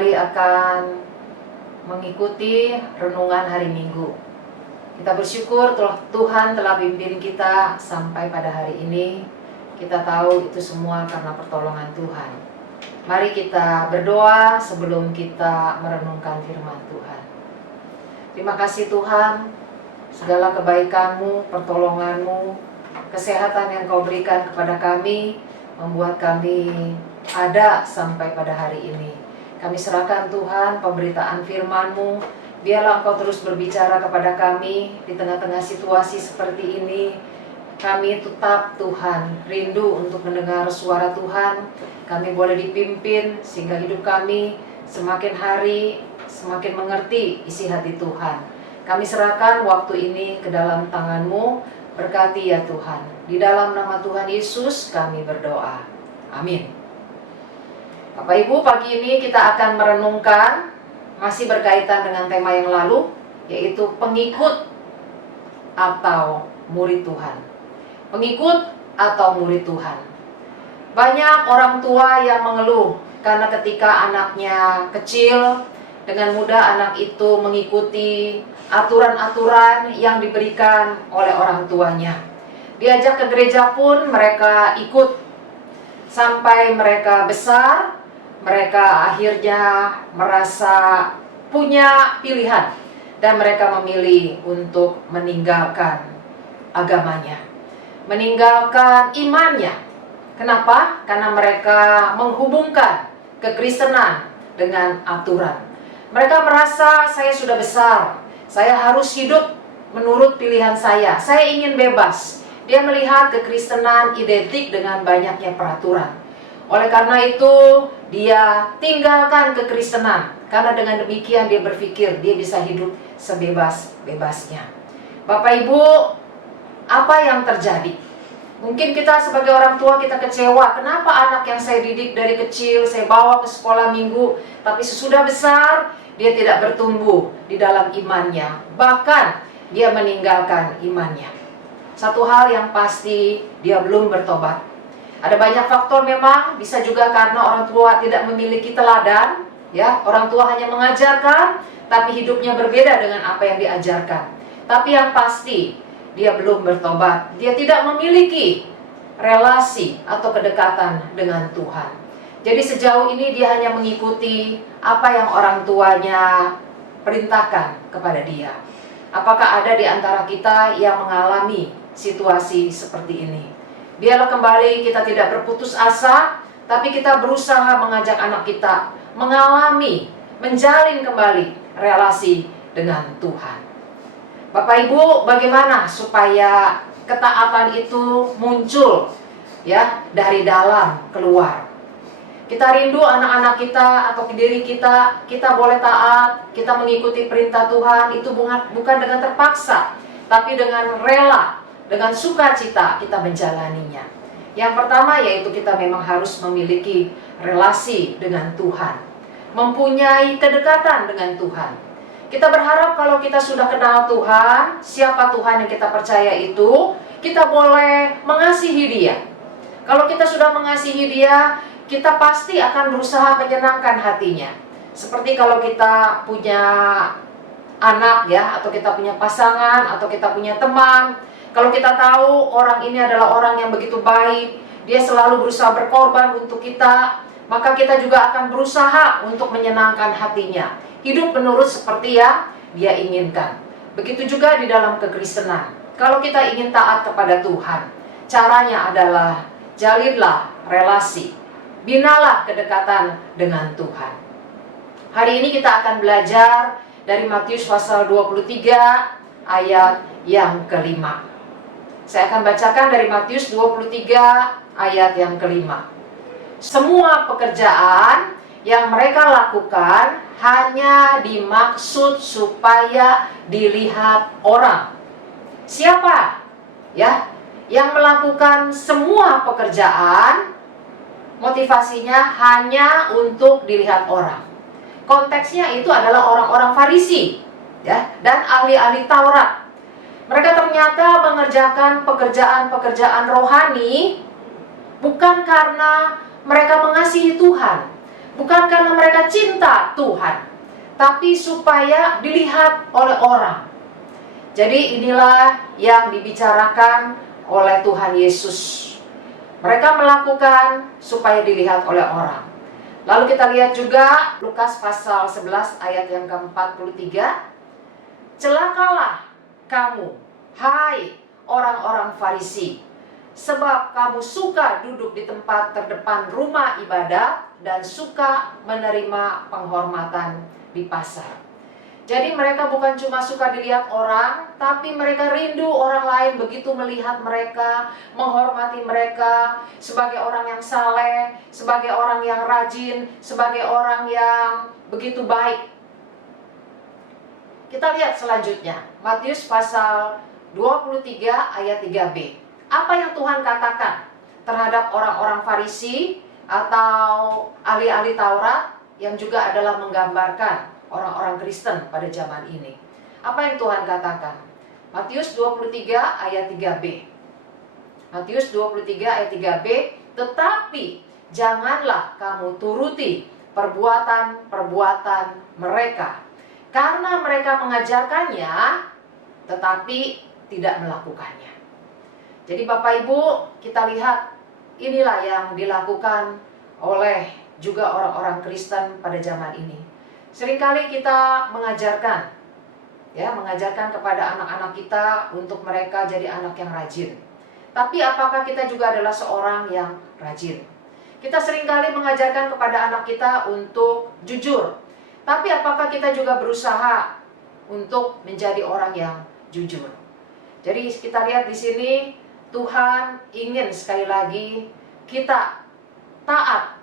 kembali akan mengikuti renungan hari Minggu. Kita bersyukur Tuhan telah pimpin kita sampai pada hari ini. Kita tahu itu semua karena pertolongan Tuhan. Mari kita berdoa sebelum kita merenungkan firman Tuhan. Terima kasih Tuhan, segala kebaikan-Mu, pertolongan-Mu, kesehatan yang Kau berikan kepada kami, membuat kami ada sampai pada hari ini. Kami serahkan Tuhan pemberitaan firman-Mu. Biarlah Engkau terus berbicara kepada kami di tengah-tengah situasi seperti ini. Kami tetap Tuhan rindu untuk mendengar suara Tuhan. Kami boleh dipimpin sehingga hidup kami semakin hari semakin mengerti isi hati Tuhan. Kami serahkan waktu ini ke dalam tangan-Mu. Berkati ya Tuhan. Di dalam nama Tuhan Yesus kami berdoa. Amin. Bapak Ibu, pagi ini kita akan merenungkan, masih berkaitan dengan tema yang lalu, yaitu pengikut atau murid Tuhan. Pengikut atau murid Tuhan. Banyak orang tua yang mengeluh karena ketika anaknya kecil, dengan mudah anak itu mengikuti aturan-aturan yang diberikan oleh orang tuanya. Diajak ke gereja pun mereka ikut. Sampai mereka besar, mereka akhirnya merasa punya pilihan dan mereka memilih untuk meninggalkan agamanya, meninggalkan imannya. Kenapa? Karena mereka menghubungkan kekristenan dengan aturan. Mereka merasa saya sudah besar, saya harus hidup menurut pilihan saya ingin bebas. Dia melihat kekristenan identik dengan banyaknya peraturan. Oleh karena itu, dia tinggalkan kekristenan. Karena dengan demikian dia berpikir dia bisa hidup sebebas-bebasnya. Bapak Ibu, apa yang terjadi? Mungkin kita sebagai orang tua kita kecewa. Kenapa anak yang saya didik dari kecil, saya bawa ke sekolah minggu, tapi sesudah besar, dia tidak bertumbuh di dalam imannya. Bahkan dia meninggalkan imannya. Satu hal yang pasti, dia belum bertobat. Ada banyak faktor memang, bisa juga karena orang tua tidak memiliki teladan, ya. Orang tua hanya mengajarkan, tapi hidupnya berbeda dengan apa yang diajarkan. Tapi yang pasti, dia belum bertobat. Dia tidak memiliki relasi atau kedekatan dengan Tuhan. Jadi sejauh ini dia hanya mengikuti apa yang orang tuanya perintahkan kepada dia. Apakah ada di antara kita yang mengalami situasi seperti ini? Biarlah kembali kita tidak berputus asa, tapi kita berusaha mengajak anak kita mengalami, menjalin kembali relasi dengan Tuhan. Bapak Ibu, bagaimana supaya ketaatan itu muncul ya dari dalam keluar? Kita rindu anak-anak kita atau diri kita boleh taat, kita mengikuti perintah Tuhan, itu bukan dengan terpaksa, tapi dengan rela, dengan sukacita kita menjalaninya. Yang pertama yaitu kita memang harus memiliki relasi dengan Tuhan, mempunyai kedekatan dengan Tuhan. Kita berharap kalau kita sudah kenal Tuhan, siapa Tuhan yang kita percaya itu, kita boleh mengasihi Dia. Kalau kita sudah mengasihi Dia, kita pasti akan berusaha menyenangkan hatinya. Seperti kalau kita punya anak ya, atau kita punya pasangan, atau kita punya teman. Kalau kita tahu orang ini adalah orang yang begitu baik, dia selalu berusaha berkorban untuk kita, maka kita juga akan berusaha untuk menyenangkan hatinya. Hidup menurut seperti yang dia inginkan. Begitu juga di dalam kekristenan. Kalau kita ingin taat kepada Tuhan, caranya adalah jalinlah relasi, binalah kedekatan dengan Tuhan. Hari ini kita akan belajar dari Matius pasal 23 ayat yang kelima. Saya akan bacakan dari Matius 23 ayat yang kelima. Semua pekerjaan yang mereka lakukan hanya dimaksud supaya dilihat orang. Siapa? Ya, yang melakukan semua pekerjaan motivasinya hanya untuk dilihat orang. Konteksnya itu adalah orang-orang Farisi, ya, dan ahli-ahli Taurat. Mereka ternyata mengerjakan pekerjaan-pekerjaan rohani bukan karena mereka mengasihi Tuhan, Bukan karena mereka cinta Tuhan, tapi supaya dilihat oleh orang. Jadi inilah yang dibicarakan oleh Tuhan Yesus. Mereka melakukan supaya dilihat oleh orang. Lalu kita lihat juga Lukas pasal 11 ayat yang ke-43. Celakalah kamu, hai orang-orang Farisi, sebab kamu suka duduk di tempat terdepan rumah ibadat dan suka menerima penghormatan di pasar. Jadi mereka bukan cuma suka dilihat orang, tapi mereka rindu orang lain begitu melihat mereka, menghormati mereka sebagai orang yang saleh, sebagai orang yang rajin, sebagai orang yang begitu baik. Kita lihat selanjutnya, Matius pasal 23 ayat 3b. Apa yang Tuhan katakan terhadap orang-orang Farisi atau ahli-ahli Taurat yang juga adalah menggambarkan orang-orang Kristen pada zaman ini? Apa yang Tuhan katakan? Matius 23 ayat 3b. Matius 23 ayat 3b, tetapi janganlah kamu turuti perbuatan-perbuatan mereka, karena mereka mengajarkannya tetapi tidak melakukannya. Jadi Bapak Ibu, kita lihat inilah yang dilakukan oleh juga orang-orang Kristen pada zaman ini. Seringkali kita mengajarkan kepada anak-anak kita untuk mereka jadi anak yang rajin. Tapi apakah kita juga adalah seorang yang rajin? Kita seringkali mengajarkan kepada anak kita untuk jujur. Tapi apakah kita juga berusaha untuk menjadi orang yang jujur? Jadi kita lihat di sini Tuhan ingin sekali lagi kita taat,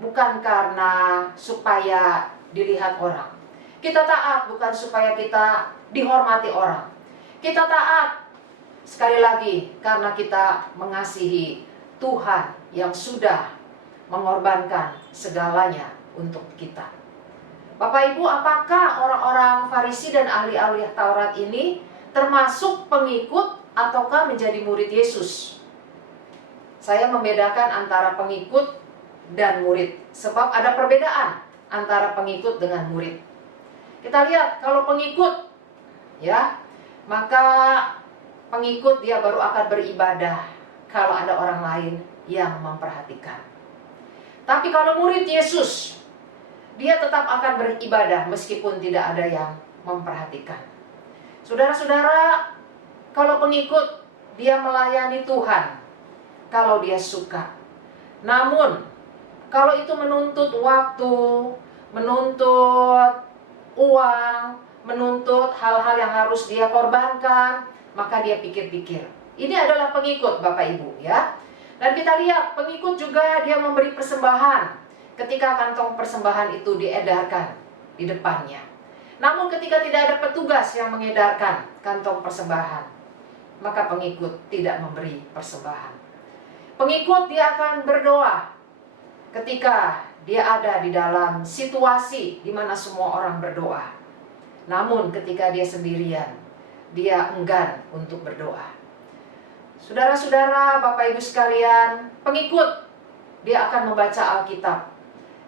bukan karena supaya dilihat orang. Kita taat bukan supaya kita dihormati orang. Kita taat sekali lagi karena kita mengasihi Tuhan yang sudah mengorbankan segalanya untuk kita. Bapak Ibu, apakah orang-orang Farisi dan ahli-ahli Taurat ini termasuk pengikut ataukah menjadi murid Yesus? Saya membedakan antara pengikut dan murid, sebab ada perbedaan antara pengikut dengan murid. Kita lihat kalau pengikut, maka pengikut dia baru akan beribadah kalau ada orang lain yang memperhatikan. Tapi kalau murid Yesus, dia tetap akan beribadah meskipun tidak ada yang memperhatikan. Saudara-saudara, kalau pengikut, dia melayani Tuhan kalau dia suka. Namun kalau itu menuntut waktu, menuntut uang, menuntut hal-hal yang harus dia korbankan, maka dia pikir-pikir. Ini adalah pengikut Bapak Ibu ya. Dan kita lihat pengikut juga dia memberi persembahan ketika kantong persembahan itu diedarkan di depannya. Namun ketika tidak ada petugas yang mengedarkan kantong persembahan, maka pengikut tidak memberi persembahan. Pengikut dia akan berdoa ketika dia ada di dalam situasi di mana semua orang berdoa. Namun ketika dia sendirian, dia enggan untuk berdoa. Saudara-saudara, Bapak Ibu sekalian, pengikut dia akan membaca Alkitab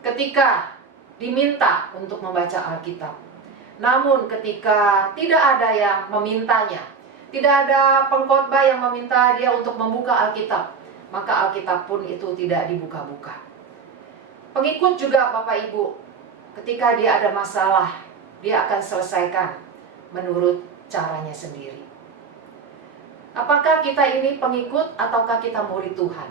ketika diminta untuk membaca Alkitab. Namun ketika tidak ada yang memintanya, tidak ada pengkhotbah yang meminta dia untuk membuka Alkitab, maka Alkitab pun itu tidak dibuka-buka. Pengikut juga Bapak Ibu, ketika dia ada masalah, dia akan selesaikan menurut caranya sendiri. Apakah kita ini pengikut ataukah kita murid Tuhan?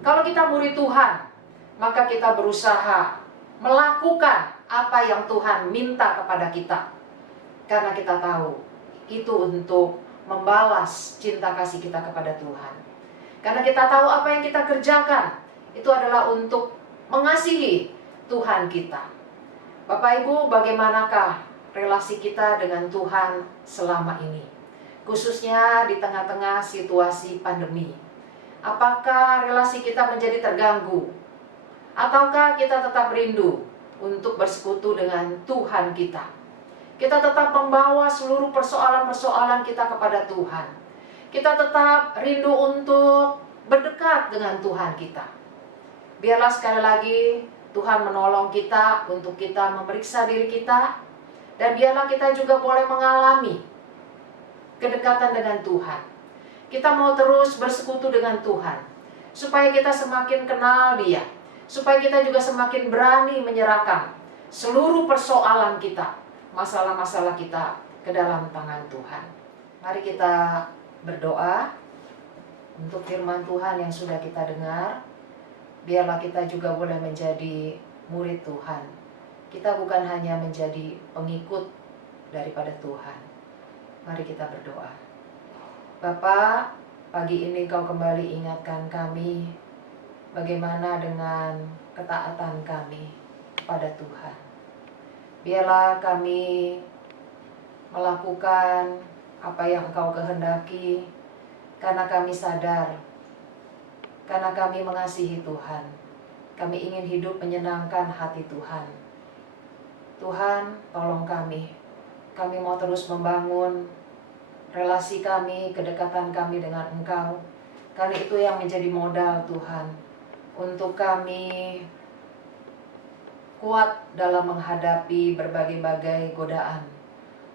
Kalau kita murid Tuhan, maka kita berusaha melakukan apa yang Tuhan minta kepada kita. Karena kita tahu itu untuk membalas cinta kasih kita kepada Tuhan. Karena kita tahu apa yang kita kerjakan itu adalah untuk mengasihi Tuhan kita. Bapak Ibu, bagaimanakah relasi kita dengan Tuhan selama ini? Khususnya di tengah-tengah situasi pandemi. Apakah relasi kita menjadi terganggu? Ataukah kita tetap rindu untuk bersekutu dengan Tuhan kita? Kita tetap membawa seluruh persoalan-persoalan kita kepada Tuhan. Kita tetap rindu untuk berdekat dengan Tuhan kita. Biarlah sekali lagi Tuhan menolong kita untuk kita memeriksa diri kita, dan biarlah kita juga boleh mengalami kedekatan dengan Tuhan. Kita mau terus bersekutu dengan Tuhan, supaya kita semakin kenal Dia, supaya kita juga semakin berani menyerahkan seluruh persoalan kita, masalah-masalah kita ke dalam tangan Tuhan. Mari kita berdoa untuk firman Tuhan yang sudah kita dengar. Biarlah kita juga boleh menjadi murid Tuhan. Kita bukan hanya menjadi pengikut daripada Tuhan. Mari kita berdoa. Bapa, pagi ini Kau kembali ingatkan kami bagaimana dengan ketaatan kami kepada Tuhan. Biarlah kami melakukan apa yang Engkau kehendaki, karena kami sadar, karena kami mengasihi Tuhan. Kami ingin hidup menyenangkan hati Tuhan. Tuhan, tolong kami. Kami mau terus membangun relasi kami, kedekatan kami dengan Engkau. Karena itu yang menjadi modal Tuhan, untuk kami kuat dalam menghadapi berbagai-bagai godaan.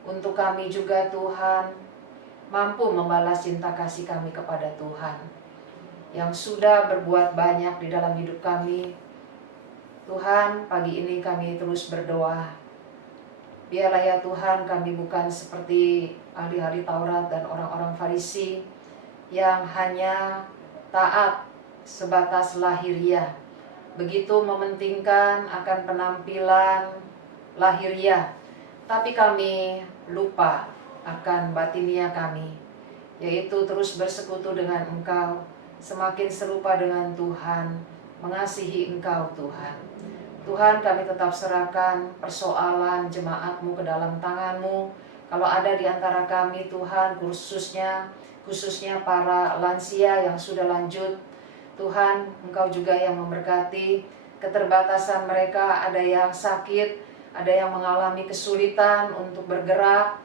Untuk kami juga Tuhan, mampu membalas cinta kasih kami kepada Tuhan yang sudah berbuat banyak di dalam hidup kami. Tuhan, pagi ini kami terus berdoa. Biarlah ya Tuhan, kami bukan seperti ahli-ahli Taurat dan orang-orang Farisi yang hanya taat sebatas lahiriah, begitu mementingkan akan penampilan lahiriah, tapi kami lupa akan batinia kami, yaitu terus bersekutu dengan Engkau, semakin serupa dengan Tuhan, mengasihi Engkau Tuhan. Tuhan, kami tetap serahkan persoalan jemaat-Mu ke dalam tangan-Mu. Kalau ada di antara kami Tuhan, khususnya para lansia yang sudah lanjut, Tuhan, Engkau juga yang memberkati keterbatasan mereka. Ada yang sakit, ada yang mengalami kesulitan untuk bergerak,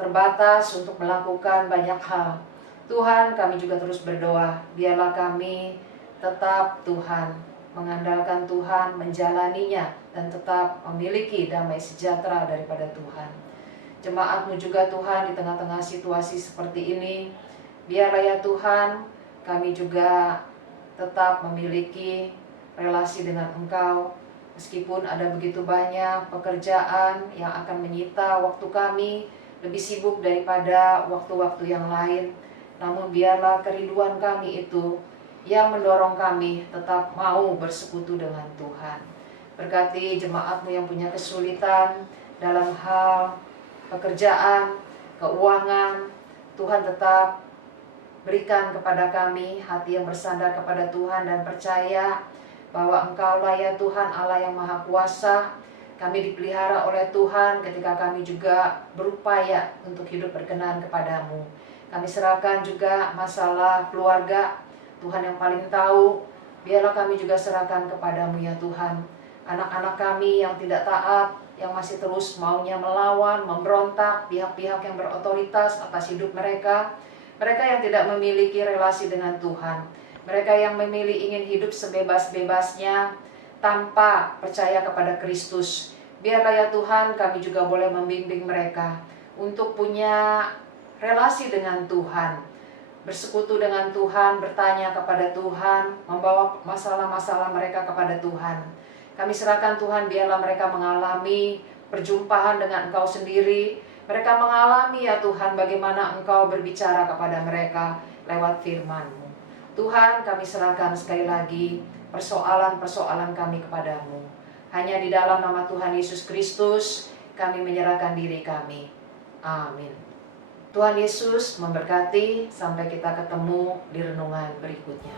terbatas untuk melakukan banyak hal. Tuhan, kami juga terus berdoa, biarlah kami tetap Tuhan, mengandalkan Tuhan, menjalaninya, dan tetap memiliki damai sejahtera daripada Tuhan. Jemaat-Mu juga Tuhan, di tengah-tengah situasi seperti ini, biarlah ya Tuhan, kami juga tetap memiliki relasi dengan Engkau. Meskipun ada begitu banyak pekerjaan yang akan menyita waktu kami, lebih sibuk daripada waktu-waktu yang lain, namun biarlah kerinduan kami itu yang mendorong kami tetap mau bersekutu dengan Tuhan. Berkati jemaat-Mu yang punya kesulitan dalam hal pekerjaan, keuangan. Tuhan, tetap berikan kepada kami hati yang bersandar kepada Tuhan dan percaya bahwa Engkau-lah ya Tuhan Allah yang Maha Kuasa. Kami dipelihara oleh Tuhan ketika kami juga berupaya untuk hidup berkenan kepadamu. Kami serahkan juga masalah keluarga, Tuhan yang paling tahu. Biarlah kami juga serahkan kepadamu ya Tuhan. Anak-anak kami yang tidak taat, yang masih terus maunya melawan, memberontak, pihak-pihak yang berotoritas atas hidup mereka. Mereka yang tidak memiliki relasi dengan Tuhan. Mereka yang memilih ingin hidup sebebas-bebasnya tanpa percaya kepada Kristus. Biarlah ya Tuhan, kami juga boleh membimbing mereka untuk punya relasi dengan Tuhan, bersekutu dengan Tuhan, bertanya kepada Tuhan, membawa masalah-masalah mereka kepada Tuhan. Kami serahkan Tuhan, biarlah mereka mengalami perjumpaan dengan Engkau sendiri. Mereka mengalami ya Tuhan bagaimana Engkau berbicara kepada mereka lewat firman-Mu. Tuhan, kami serahkan sekali lagi persoalan-persoalan kami kepadamu. Hanya di dalam nama Tuhan Yesus Kristus kami menyerahkan diri kami. Amin. Tuhan Yesus memberkati. Sampai kita ketemu di renungan berikutnya.